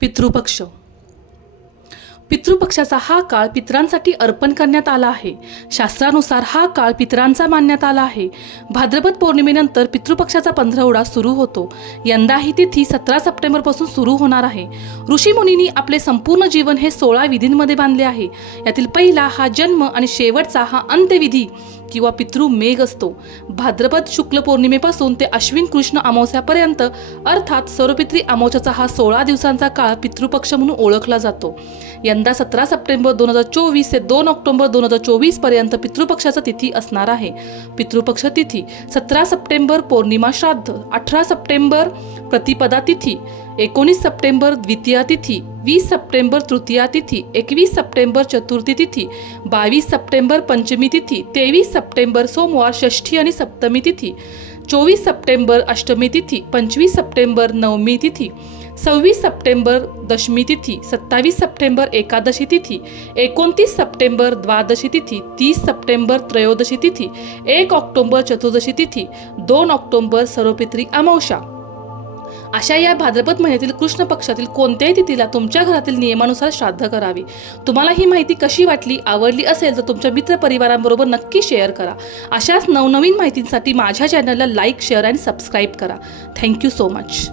पितृपक्ष. पितृपक्षाचा हा काळ पितरांसाठी अर्पण करण्यात आला आहे. शास्त्रानुसार हा काळ पितरांचा मानण्यात आला आहे. भाद्रपद पौर्णिमेनंतर पितृपक्षाचा पंधरवडा सुरू होतो. यंदा ही तिथी 17 सप्टेंबरपासून सुरू होणार आहे. ऋषीमुनींनी आपले संपूर्ण जीवन हे 16 विधींमध्ये बांधले आहे. यातील पहिला हा जन्म आणि शेवटचा हा अंत्यविधी किंवा पितृमेघ असतो. भाद्रपद शुक्ल पौर्णिमेपासून ते अश्विन कृष्ण अमावस्यापर्यंत अर्थात सर्वपित्री अमावस्याचा हा 16 दिवसांचा काळ पितृपक्ष म्हणून ओळखला जातो. यंदा 17 सप्टेंबर 2024 ते 2 ऑक्टोबर 2024 पर्यंत पितृपक्षाचा तिथी असणार आहे. पितृपक्ष तिथी 17 सप्टेंबर पौर्णिमा श्राद्ध, 18 सप्टेंबर प्रतिपदा तिथी, 19 सप्टेंबर द्वितीया तिथी, 20 सप्टेंबर तृतीया तिथी, 21 सप्टेंबर चतुर्थी तिथी, 22 सप्टेंबर पंचमी तिथी, 23 सप्टेंबर सोमवार षष्ठी आणि सप्तमी तिथी, 24 सप्टेंबर अष्टमी तिथी, 25 सप्टेंबर नवमी तिथी, 26 सप्टेंबर दशमी तिथी, 27 सप्टेंबर एकादशी तिथी, 29 सप्टेंबर द्वादशी तिथी, 30 सप्टेंबर त्रयोदशी तिथी, 1 ऑक्टोबर चतुर्दशी तिथी, 2 ऑक्टोबर सर्वपित्री अमावस्या. अशा या भाद्रपद महिन्यातील कृष्ण पक्षातील कोणत्याही तिथीला तुमच्या घरातील नियमानुसार श्राद्ध करावे. तुम्हाला ही माहिती कशी वाटली, आवडली असेल तर तुमच्या मित्रपरिवारांबरोबर नक्की शेअर करा. अशाच नवनवीन माहितींसाठी माझ्या चॅनलला लाईक, शेअर आणि सबस्क्राईब करा. Thank you so much.